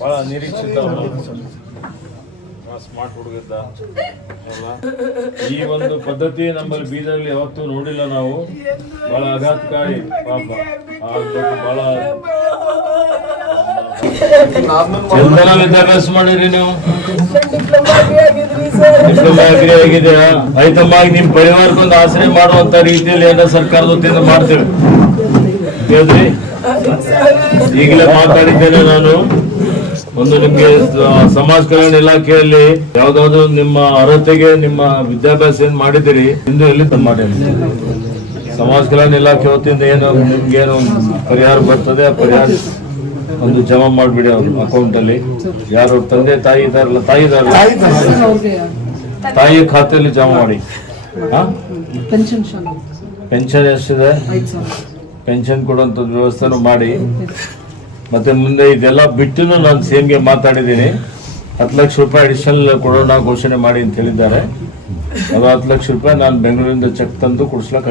ಬಹಳ ನಿರೀಕ್ಷಿತ ಸ್ಮಾರ್ಟ್ ಹುಡುಗಿದ್ದ. ಈ ಒಂದು ಪದ್ಧತಿ ನಮ್ಮಲ್ಲಿ ಬೀದರ್ಲಿ ಯಾವತ್ತೂ ನೋಡಿಲ್ಲ ನಾವು. ಬಹಳ ಆಘಾತಕಾರಿ ಪಾಪ. ಬಹಳ ಎಂತೆಲ್ಲ ವಿದ್ಯಾಭ್ಯಾಸ ಮಾಡಿರಿ ನೀವು? ಡಿಪ್ಲೊಮಾ ಅಗ್ರಿ ಆಗಿದೆಯಾ? ಆಯ್ತಮ್ಮ, ನಿಮ್ ಪರಿವಾರಕ್ಕೊಂದು ಆಶ್ರಯ ಮಾಡುವಂತ ರೀತಿಯಲ್ಲಿ ಏನೋ ಸರ್ಕಾರದ ವತಿಯಿಂದ ಮಾಡ್ತೇವೆ ಹೇಳ್ರಿ. ಈಗಲೇ ಮಾತಾಡಿದ್ದೇನೆ ನಾನು. ಒಂದು ನಿಮ್ಗೆ ಸಮಾಜ ಕಲ್ಯಾಣ ಇಲಾಖೆಯಲ್ಲಿ ಯಾವ್ದಾದ್ರು ನಿಮ್ಮ ಅರ್ಹತೆಗೆ ನಿಮ್ಮ ವಿದ್ಯಾಭ್ಯಾಸ ಏನ್ ಮಾಡಿದಿರಿ ಇಂದು ಎಲ್ಲಿ ಮಾಡಿ ಸಮಾಜ ಕಲ್ಯಾಣ ಇಲಾಖೆ ವತಿಯಿಂದ ಏನು ನಿಮ್ಗೇನು ಪರಿಹಾರ ಬರ್ತದೆ ಆ ಪರಿಹಾರ ಒಂದು ಜಮಾ ಮಾಡ್ಬಿಡಿ ಅವ್ರ ಅಕೌಂಟ್ ಅಲ್ಲಿ. ಯಾರು ತಂದೆ ತಾಯಿ ಇದಾರಲ್ಲ, ತಾಯಿ ಖಾತೆಯಲ್ಲಿ ಜಮಾ ಮಾಡಿ. ಪೆನ್ಷನ್ ಎಷ್ಟಿದೆ? ಪೆನ್ಷನ್ ಕೊಡುವಂತ ವ್ಯವಸ್ಥೆನೂ ಮಾಡಿ. ಮತ್ತೆ ಮುಂದೆ ಇದೆಲ್ಲ ಬಿಟ್ಟು ನಾನು ಸಿಎಂಗೆ ಮಾತಾಡಿದ್ದೀನಿ. 10 ಲಕ್ಷ ರೂಪಾಯಿ ಅಡಿಷನಲ್ ಕೊಡೋಣ ಘೋಷಣೆ ಮಾಡಿ ಅಂತ ಹೇಳಿದ್ದಾರೆ. ಅದು 10 ಲಕ್ಷ ರೂಪಾಯಿ ನಾನು ಬೆಂಗಳೂರಿಂದ ಚೆಕ್ ತಂದು ಕೊಡಿಸ್ಲಕ್ಕೆ